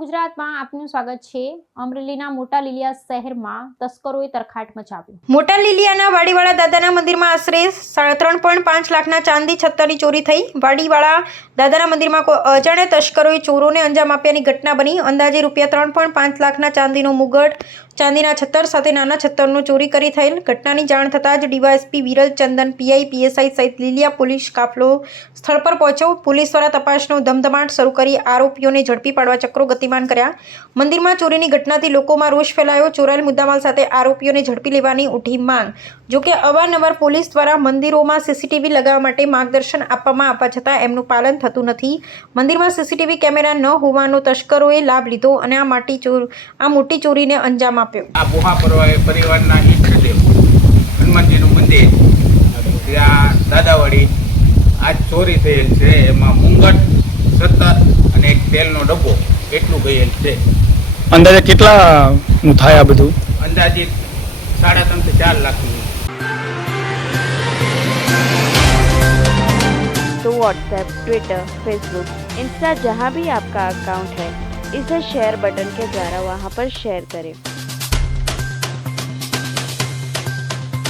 ગુજરાતમાં આપનું સ્વાગત છે। અમરેલીના મોટા લીલિયા શહેરમાં તસ્કરોએ તરખાટ મચાવ્યો। મોટા લીલિયાના વાડીવાળા દાદાના મંદિરમાં આશરે 3.5 લાખના ચાંદી છત્તરની ચોરી થઈ। વાડીવાળા દાદાના મંદિરમાં કોઈ અજાણ્યા તસ્કરોએ ચોરોને અંજામ આપ્યાની ઘટના બની। અંદાજે રૂપિયા 3.5 લાખના ચાંદીનો મુગટ, ચાંદીના છત્તર સાથે નાના છત્તરનો ચોરી કરી થયેલ। ઘટનાની જાણ થતાં જ ડીવાયએસપી વિરલ ચંદન, પીઆઈ, પીએસઆઈ સહિત લીલિયા પોલીસ કાફલો સ્થળ પર પહોંચ્યો। પોલીસ દ્વારા તપાસનો ધમધમાટ શરૂ કરી આરોપીઓને ઝડપી પાડવા ચક્રો ગતિમાન કર્યા। મંદિરમાં ચોરીની ઘટનાથી લોકોમાં રોષ ફેલાયો। ચોરાયેલ મુદ્દામાલ સાથે આરોપીઓને ઝડપી લેવાની ઉઠી માંગ। જોકે અવારનવાર પોલીસ દ્વારા મંદિરોમાં સીસીટીવી લગાવવા માટે માર્ગદર્શન આપવામાં આવવા છતાં એમનું પાલન થતું નથી। મંદિરમાં સીસીટીવી કેમેરા ન હોવાનો તસ્કરોએ લાભ લીધો અને આ મોટી ચોરીને અંજામ આપ્યો। આ બુહા પરિવારના ઈષ્ટદેવ હનુમાનજીનું મંદિર ત્યાં દાદાવાડી આજ ચોરી થયેલ છે। એમાં મુંગટ, સત્તર અને એક તેલનો ડબ્બો એટલું ગયેલ છે। અંદાજે કેટલાનું થાય આ બધું? અંદાજિત 3.5 થી 4 લાખનું। तो व्हाट्सएप, ट्विटर, फेसबुक, इंस्टा जहाँ भी आपका अकाउंट है, इसे शेयर बटन के द्वारा वहाँ पर शेयर करें।